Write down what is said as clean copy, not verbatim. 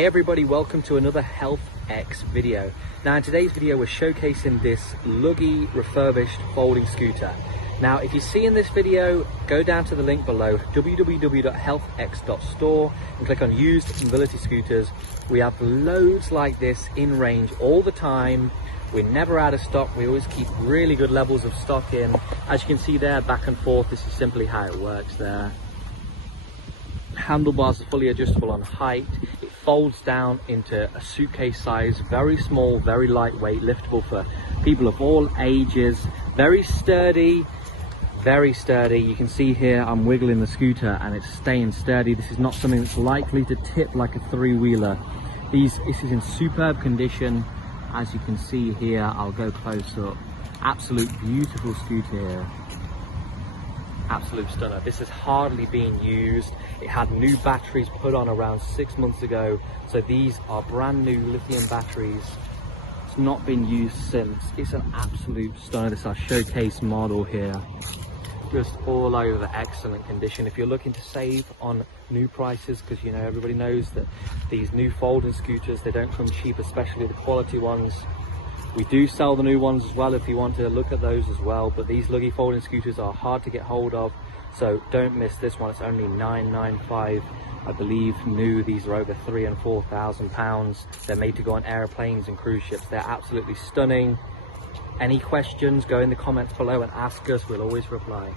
Hey everybody, welcome to another Health X video. Now in today's video we're showcasing this Luggie refurbished folding scooter. Now if you see in this video, go down to the link below, www.healthx.store, and click on used mobility scooters. We have loads like this in range all the time. We're never out of stock. We always keep really good levels of stock in. As you can see there, back and forth, this is simply how it works there. Handlebars are fully adjustable on height. It folds down into a suitcase size, very small, very lightweight, liftable for people of all ages. Very sturdy, very sturdy. You can see here I'm wiggling the scooter and it's staying sturdy. This is not something that's likely to tip like a three-wheeler. This is in superb condition. As you can see here, I'll go close up. Absolute beautiful scooter here. Absolute stunner. This has hardly been used. It had new batteries put on around 6 months ago, so these are brand new lithium batteries. It's not been used since. It's an absolute stunner. This is our showcase model here, just all over excellent condition. If you're looking to save on new prices, because you know everybody knows that these new folding scooters, they don't come cheap, especially the quality ones. We do sell the new ones as well if you want to look at those as well, but these Luggie folding scooters are hard to get hold of, so don't miss this one. It's only $995, I believe, new. These are over £3,000 and £4,000. They're made to go on airplanes and cruise ships. They're absolutely stunning. Any questions, go in the comments below and ask us. We'll always reply.